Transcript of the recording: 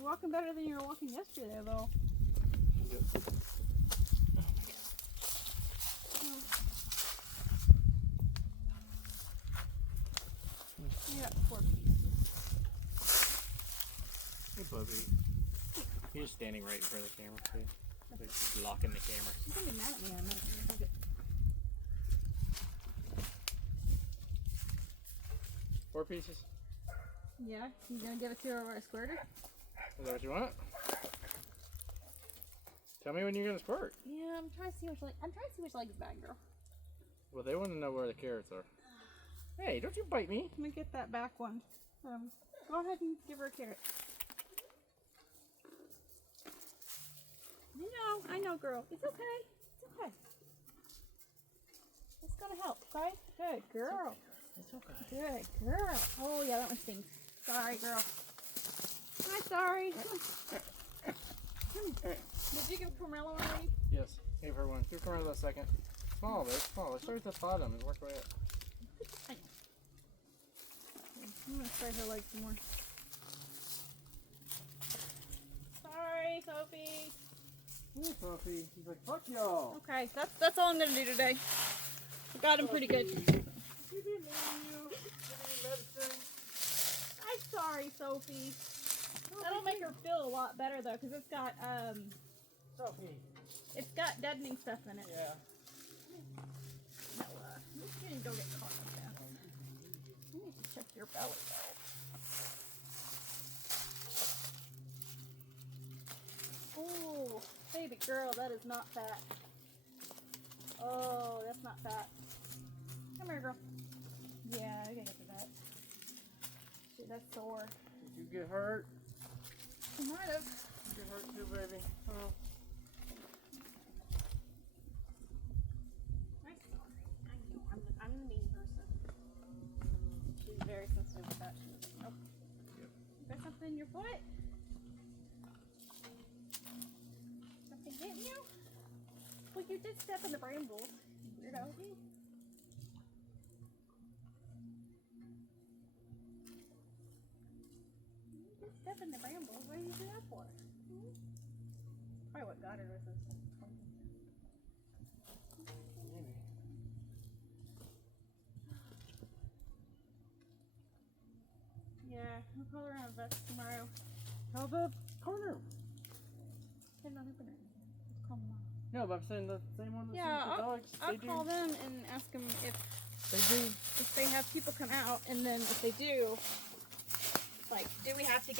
You're walking better than you were walking yesterday, though. I got 4 pieces. Hey, Bubby. He's standing right in front of the camera, too. Like, blocking the camera. She's gonna be mad at me in a minute. 4 pieces? Yeah? You gonna give it to her where I squirted? Is that what you want? Tell me when you're gonna squirt. Yeah, I'm trying to see which leg is bad, girl. Well, they want to know where the carrots are. Hey, don't you bite me. Let me get that back one. Go ahead and give her a carrot. I know, girl. It's okay. It's okay. It's gonna help, okay? Good girl. It's okay. Good girl. Oh, yeah, that one stinks. Sorry, girl. I'm sorry. Did you give Carmella one already? Yes, gave her one. Give Carmella a second. Small, babe. Small. Let's start at the bottom and work our way up. I'm gonna spray her legs some more. Sorry, Sophie. Hey, Sophie. She's like, fuck y'all. Okay, that's all I'm gonna do today. I got him pretty good. I'm sorry, Sophie. That'll make her feel a lot better though, because it's got Sophie. it's got deadening stuff in it. Yeah. No, I'm just gonna go get caught like that. You need to check your belly though. Oh, baby girl, that is not fat. Oh, that's not fat. Come here, girl. Yeah, I gotta get to that. Shit, that's sore. Did you get hurt? I might have. You get hurt too, baby. Oh. I'm sorry. I know. I'm the mean person. She's very sensitive with that. She's like, nope. Yep. You got something in your foot? Something hitting you? Well, you did step in the brambles. Weirdo. Step in the brambles. What did you do that for? Probably what got her was this. Maybe. Yeah, I'll call her on a vest tomorrow. How the corner? They're not open right now. Let's call them tomorrow. No, but I'm saying the same one with Yeah, the dogs. I'll call them and ask them if They do. they have people come out, and then if they do, like, do we have to get